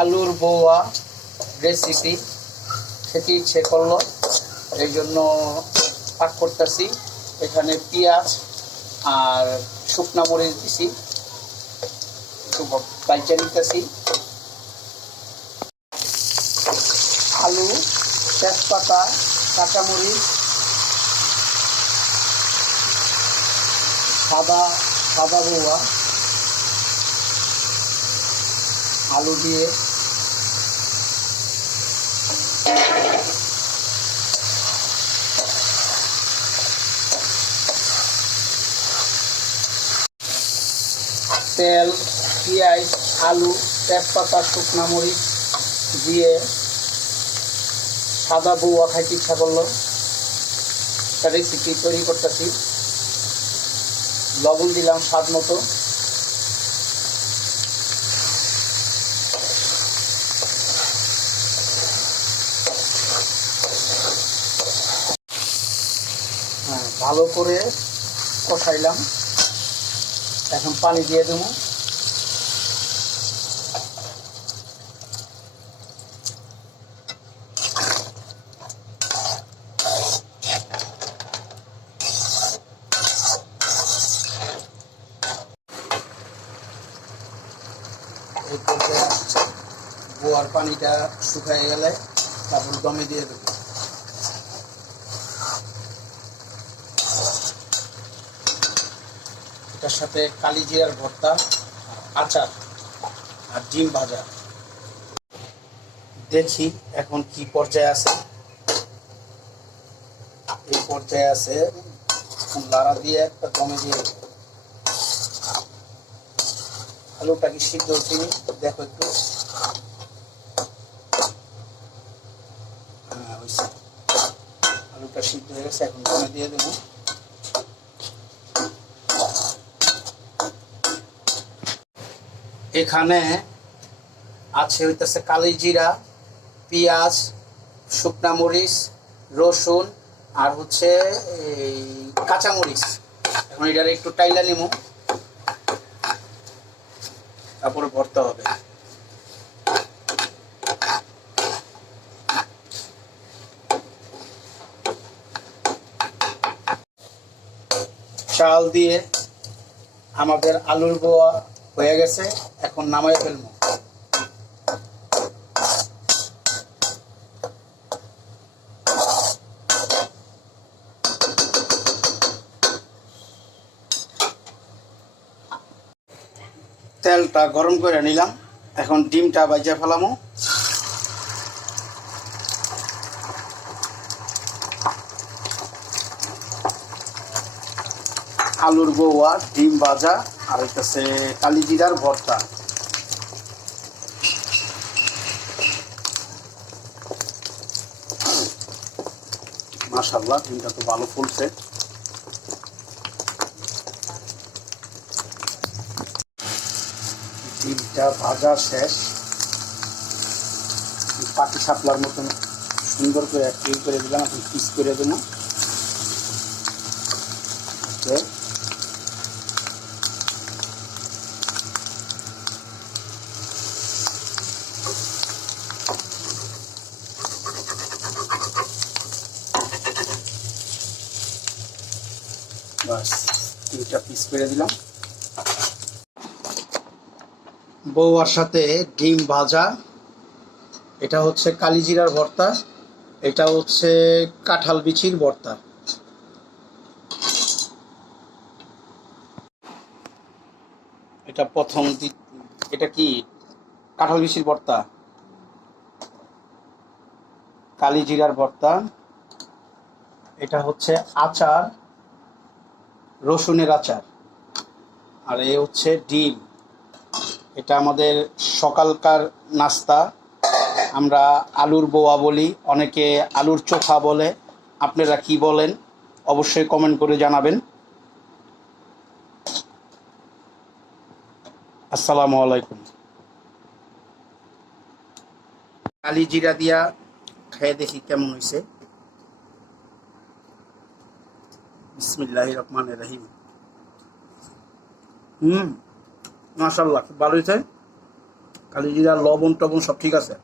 আলুর বৌয়া রেসিপি খেতে ইচ্ছে করলো, এই জন্য পাক করতেছি। এখানে পেঁয়াজ আর শুকনা মরিচ দিছি, একটু বাইচা নিতেছি। আলু, তেজপাতা, কাঁচামরিচ, সাদা বৌয়া, আলু দিয়ে তেল, পেঁয়াজ, আলু, তেজপাতা, শুকনা মরিচ দিয়ে সাদা বৌয়া খাইতে ইচ্ছা করলো, একটা রেসিপি তৈরি করতেছি। লবণ দিলাম স্বাদ মতো। ভালো করে কষাইলাম, এখন পানি দিয়ে দেবো। এই পর্যায়ে বোয়ার পানিটা শুকায় গেলে তারপর দমে দিয়ে দেবো। এটার সাথে কালিজিরার ভর্তা, আচার আর ডিম ভাজা। দেখি এখন কি পর্যায়ে আছে। এই পর্যায়ে আছে, লাড়া দিয়ে একটা দমে দিয়ে দেবো। আলুটা কি সিদ্ধ হচ্ছে, দেখো একটু। আলুটা সিদ্ধ হয়ে গেছে, এখন দমে দিয়ে দেবো। এখানে আছে হইতেছে কালিজিরা, পেঁয়াজ, শুকনা মরিচ, রসুন আর হচ্ছে এই কাঁচামরিচ। এখন এটার একটু টাইলা নিব, তারপরে ভরতে হবে। চাল দিয়ে আমাদের আলুর বড়া হয়ে গেছে, এখন নামাই ফেলবো। তেলটা গরম করে নিলাম, এখন ডিমটা ভাজা ফেলামো। আলুর বৌয়া, ডিম ভাজা আর হইতেছে কালিজিরার ভর্তা। মাশাআল্লাহ, ডিমটা তো ভালো ফুলছে। ডিমটা ভাজা শেষ, পাটি সাপলার মতন সুন্দর করে ক্লিন করে দিলাম। এখন পিস করে দেবো। বাস, 3টা পিস করে দিলাম। বৌয়ার সাথে ডিম ভাজা, এটা হচ্ছে কালিজিরার ভর্তা, এটা হচ্ছে কাঁঠাল বিচির ভর্তা। এটা প্রথম এটা কি কাঁঠাল বিচির ভর্তা, কালিজিরার ভর্তা। এটা হচ্ছে আচার, রসুনের আচার। আর এ হচ্ছে ডিম। এটা আমাদের সকালকার নাস্তা। আমরা আলুর বোয়া বলি, অনেকে আলুর চোখা বলে। আপনারা কি বলেন অবশ্যই কমেন্ট করে জানাবেন। আসসালামু আলাইকুম। কালিজিরা দিয়া খেয়ে দেখি কেমন হয়েছে। বিসমিল্লাহির রহমানির রহিম। মাশাআল্লাহ, খুব ভালো হয়েছে। কালি জিরা লবণ টবণ সব ঠিক আছে।